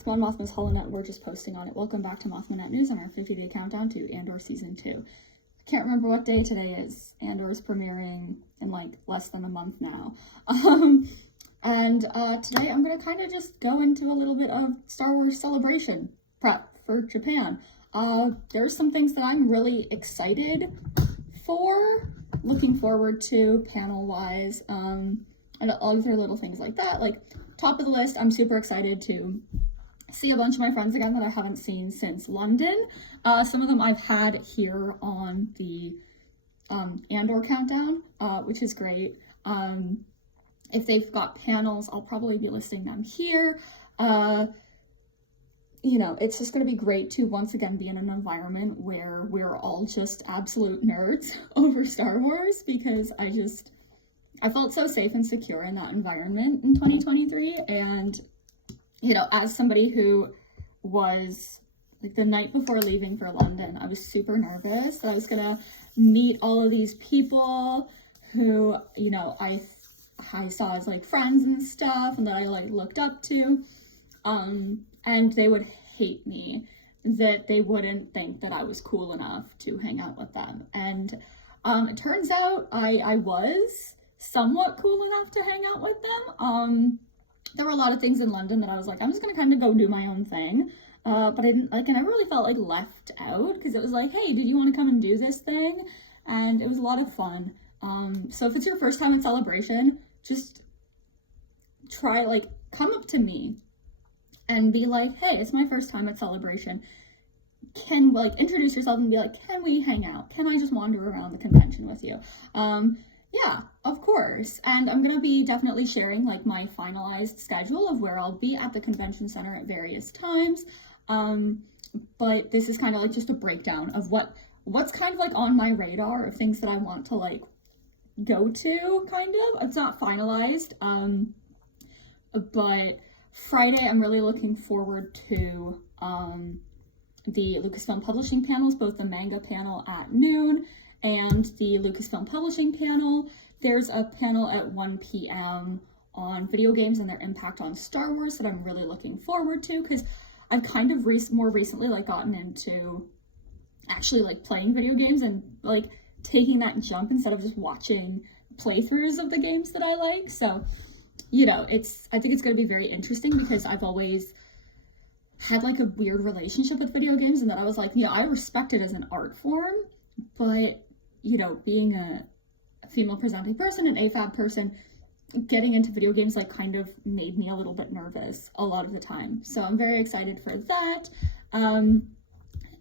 It's Mon Mothma's HoloNet. We're just posting on it. Welcome back to Mothmanet News on our 50-day countdown to Andor Season 2. I can't remember what day today is. Andor is premiering in like less than a month now. Today I'm going to kind of just go into a little bit of Star Wars Celebration prep for Japan. There's some things that I'm really excited for, looking forward to panel-wise, and other little things like that. Like, top of the list, I'm super excited to see a bunch of my friends again that I haven't seen since London. Some of them I've had here on the Andor countdown, which is great. If they've got panels, I'll probably be listing them here. You know, it's just going to be great to once again be in an environment where we're all just absolute nerds over Star Wars, because I felt so safe and secure in that environment in 2023. And, you know, as somebody who was, like, the night before leaving for London, I was super nervous that I was going to meet all of these people who, you know, I saw as, like, friends and stuff, and that I, like, looked up to, and they would hate me, that they wouldn't think that I was cool enough to hang out with them. And it turns out I was somewhat cool enough to hang out with them. There were a lot of things in London that I was like, I'm just gonna kind of go do my own thing, but I didn't, like, I never really felt like left out, because it was like, hey, did you want to come and do this thing? And it was a lot of fun. So if it's your first time at Celebration, just try, like, come up to me and be like, hey, it's my first time at Celebration. Can, like, introduce yourself and be like, can we hang out? Can I just wander around the convention with you? Yeah, of course. And I'm going to be definitely sharing, like, my finalized schedule of where I'll be at the convention center at various times. But this is kind of like just a breakdown of what's kind of like on my radar of things that I want to, like, go to, kind of. It's not finalized. But Friday, I'm really looking forward to the Lucasfilm Publishing panels, both the manga panel at noon and the Lucasfilm Publishing panel. There's a panel at 1 p.m. on video games and their impact on Star Wars that I'm really looking forward to, because I've kind of more recently, like, gotten into actually, like, playing video games and, like, taking that jump instead of just watching playthroughs of the games that I like. So, you know, I think it's going to be very interesting, because I've always had, like, a weird relationship with video games, and that I was like, yeah, I respect it as an art form, but, you know, being a female presenting person, an AFAB person, getting into video games, like, kind of made me a little bit nervous a lot of the time. So I'm very excited for that.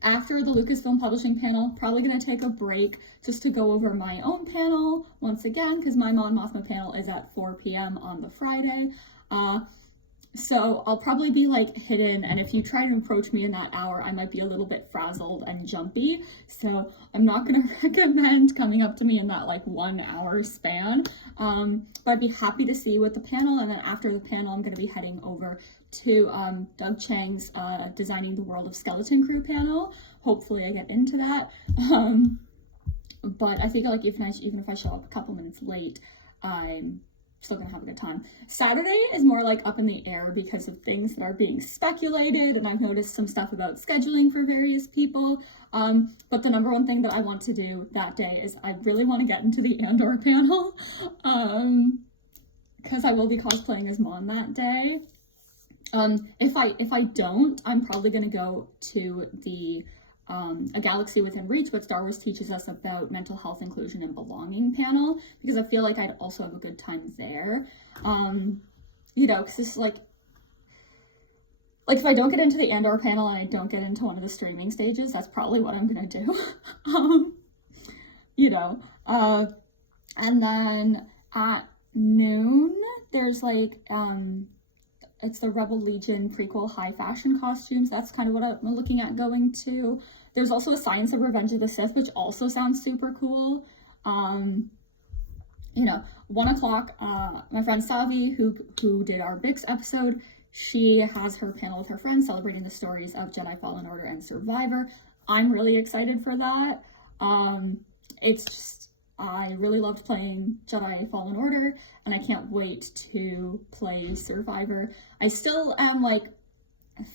After the Lucasfilm Publishing panel, probably going to take a break just to go over my own panel once again, because my Mon Mothma panel is at 4 p.m. on the Friday. So I'll probably be, like, hidden, and if you try to approach me in that hour, I might be a little bit frazzled and jumpy. So I'm not going to recommend coming up to me in that, like, 1 hour span. But I'd be happy to see you at the panel, and then after the panel, I'm going to be heading over to Doug Chang's Designing the World of Skeleton Crew panel. Hopefully I get into that. But I think, like, even if I show up a couple minutes late, I'm still gonna have a good time. Saturday is more, like, up in the air because of things that are being speculated, and I've noticed some stuff about scheduling for various people. But the number one thing that I want to do that day is I really want to get into the Andor panel, because I will be cosplaying as Mon that day. If I don't, I'm probably gonna go to the A Galaxy Within Reach, what Star Wars teaches us about mental health, inclusion, and belonging panel, because I feel like I'd also have a good time there. You know, because it's like if I don't get into the Andor panel and I don't get into one of the streaming stages, that's probably what I'm gonna do. You know, and then at noon, there's, like, it's the Rebel Legion prequel high fashion costumes. That's kind of what I'm looking at going to. There's also a Science of Revenge of the Sith, which also sounds super cool. You know, 1 o'clock, my friend Savi, who did our Bix episode, she has her panel with her friends celebrating the stories of Jedi Fallen Order and Survivor. I'm really excited for that. It's just, I really loved playing Jedi Fallen Order, and I can't wait to play Survivor. I still am, like,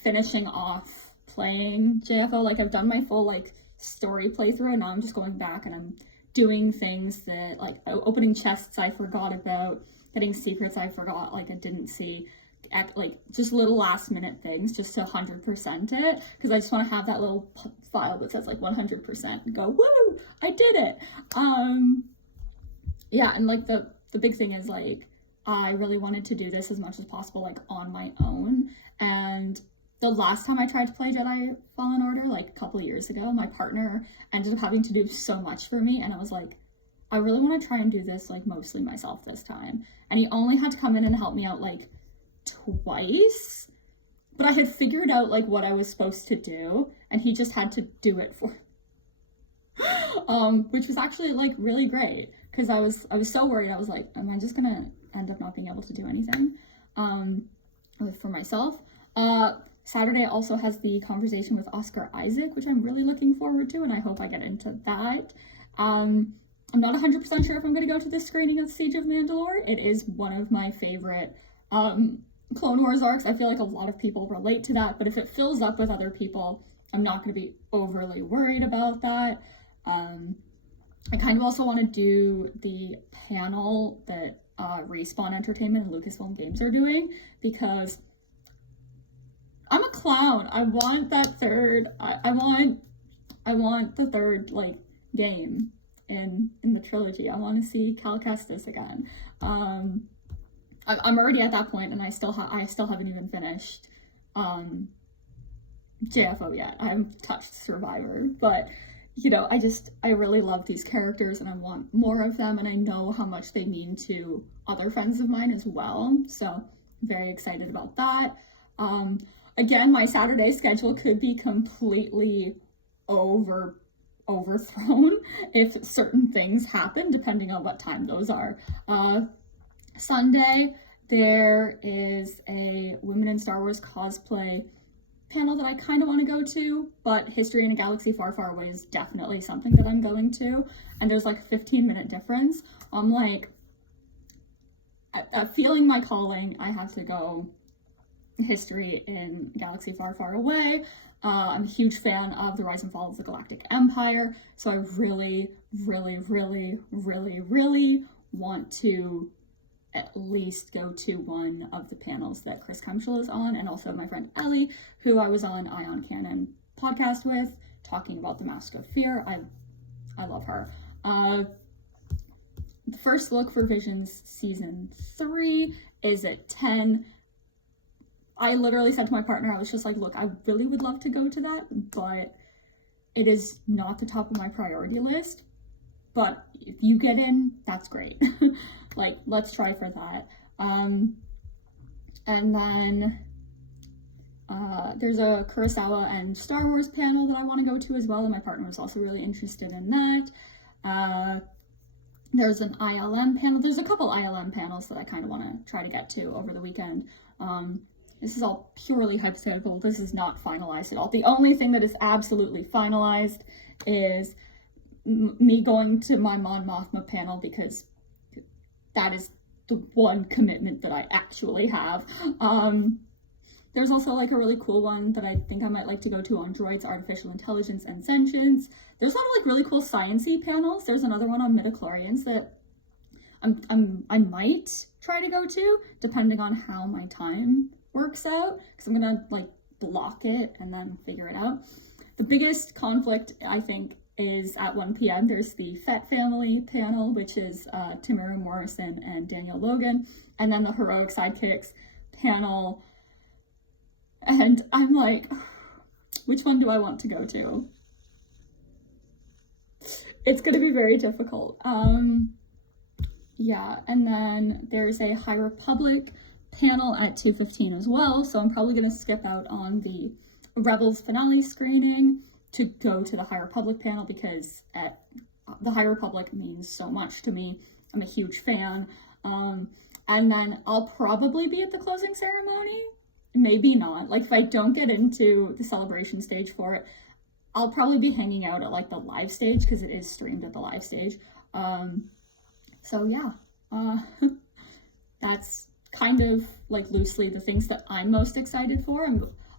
finishing off playing JFO. Like, I've done my full like story playthrough, and now I'm just going back and I'm doing things that, like, opening chests I forgot about, getting secrets I forgot, like, I didn't see, like, just little last minute things just to 100% it, because I just want to have that little file that says like 100% and go, woo, I did it. Yeah, and like the big thing is, like, I really wanted to do this as much as possible, like, on my own. And the last time I tried to play Jedi Fallen Order, like a couple of years ago, my partner ended up having to do so much for me, and I was like, I really want to try and do this like mostly myself this time. And he only had to come in and help me out like twice, but I had figured out like what I was supposed to do, and he just had to do it for which was actually like really great, because I was so worried. I was like, am I just gonna end up not being able to do anything for myself? Saturday also has the conversation with Oscar Isaac, which I'm really looking forward to, and I hope I get into that. I'm not 100% sure if I'm going to go to this screening of Siege of Mandalore. It is one of my favorite Clone Wars arcs. I feel like a lot of people relate to that, but if it fills up with other people, I'm not going to be overly worried about that. I kind of also want to do the panel that Respawn Entertainment and Lucasfilm Games are doing, because I'm a clown. I want that third. I want the third like game in the trilogy. I want to see Cal Kestis again. I'm already at that point, and I still haven't even finished JFO yet. I haven't touched Survivor, but you know, I really love these characters, and I want more of them, and I know how much they mean to other friends of mine as well. So very excited about that. Again, my Saturday schedule could be completely overthrown if certain things happen, depending on what time those are. Sunday, there is a Women in Star Wars cosplay panel that I kind of want to go to, but History in a Galaxy Far, Far Away is definitely something that I'm going to, and there's like a 15-minute difference. I'm like, feeling my calling, I have to go History in Galaxy Far, Far Away. I'm a huge fan of The Rise and Fall of the Galactic Empire, so I really, really, really, really, really want to at least go to one of the panels that Chris Kemschel is on, and also my friend Ellie, who I was on Ion Cannon podcast with, talking about the Mask of Fear. I love her. The first look for Visions Season 3 is at 10. I literally said to my partner, I was just like, look, I really would love to go to that, but it is not the top of my priority list. But if you get in, that's great. Like, let's try for that. And then there's a Kurosawa and Star Wars panel that I want to go to as well, and my partner was also really interested in that. There's an ILM panel. There's a couple ILM panels that I kind of want to try to get to over the weekend. This is all purely hypothetical. This is not finalized at all. The only thing that is absolutely finalized is me going to my Mon Mothma panel, because that is the one commitment that I actually have. There's also like a really cool one that I think I might like to go to on droids, artificial intelligence, and sentience. There's a lot of like really cool science-y panels. There's another one on midichlorians that I might try to go to, depending on how my time works out, because I'm gonna like block it and then figure it out. The biggest conflict, I think, is at 1 p.m. There's the Fett family panel, which is Tamara Morrison and Daniel Logan, and then the Heroic Sidekicks panel. And I'm like, which one do I want to go to? It's gonna be very difficult. Yeah, and then there's a High Republic panel at 2:15 as well, so I'm probably gonna skip out on the Rebels finale screening to go to the High Republic panel, because the High Republic means so much to me. I'm a huge fan. And then I'll probably be at the closing ceremony. Maybe not. Like, if I don't get into the celebration stage for it, I'll probably be hanging out at like the live stage, because it is streamed at the live stage. So yeah, that's kind of like loosely the things that I'm most excited for.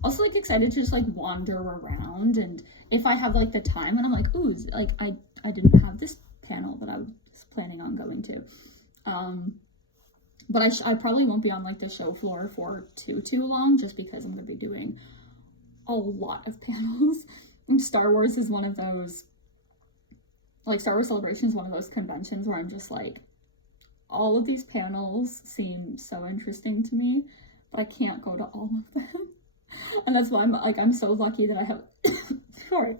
also like excited to just like wander around, and if I have like the time and I'm like, ooh, like I didn't have this panel that I was planning on going to. But I probably won't be on like the show floor for too long, just because I'm going to be doing a lot of panels. And Star Wars is one of those, like Star Wars Celebration is one of those conventions where I'm just like, all of these panels seem so interesting to me, but I can't go to all of them. And that's why I'm so lucky that I have, sorry.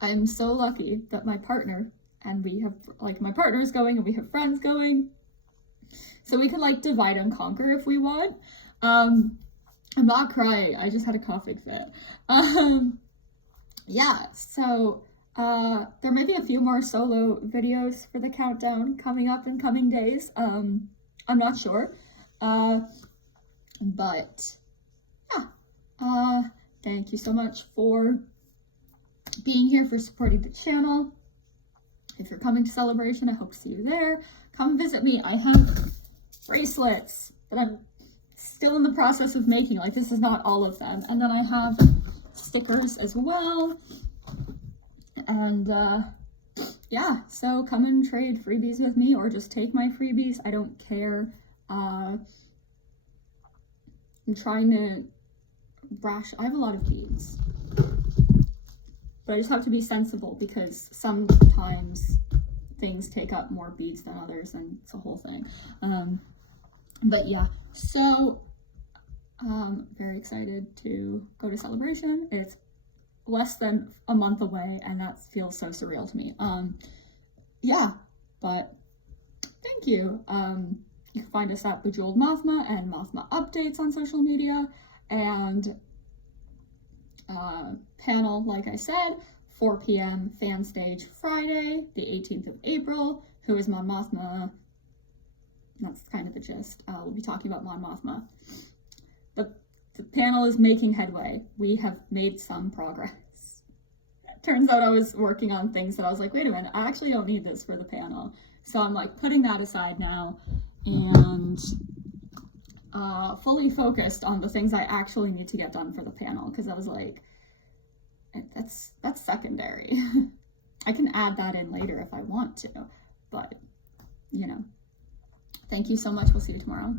I'm so lucky that my partner, and we have, like, my partner's going and we have friends going. So we can like divide and conquer if we want. I'm not crying, I just had a coughing fit. Yeah, so there may be a few more solo videos for the countdown coming up in coming days. I'm not sure. But yeah, thank you so much for being here, for supporting the channel. If you're coming to Celebration, I hope to see you there. Come visit me. I have bracelets that I'm still in the process of making. Like, this is not all of them. And then I have stickers as well. And yeah, so come and trade freebies with me, or just take my freebies. I don't care. I'm trying to I have a lot of beads, but I just have to be sensible, because sometimes things take up more beads than others, and it's a whole thing. But yeah, so very excited to go to Celebration. It's less than a month away, and that feels so surreal to me. Yeah, but thank you. You can find us at Bejeweled Mothma and Mothma Updates on social media, and panel, like I said, 4 p.m. fan stage Friday, the 18th of April. Who is Mon Mothma? That's kind of the gist. We'll be talking about Mon Mothma. But the panel is making headway. We have made some progress. Turns out I was working on things that I was like, wait a minute, I actually don't need this for the panel. So I'm like putting that aside now, and fully focused on the things I actually need to get done for the panel, because I was like, that's secondary. I can add that in later if I want to, but you know. Thank you so much. We'll see you tomorrow.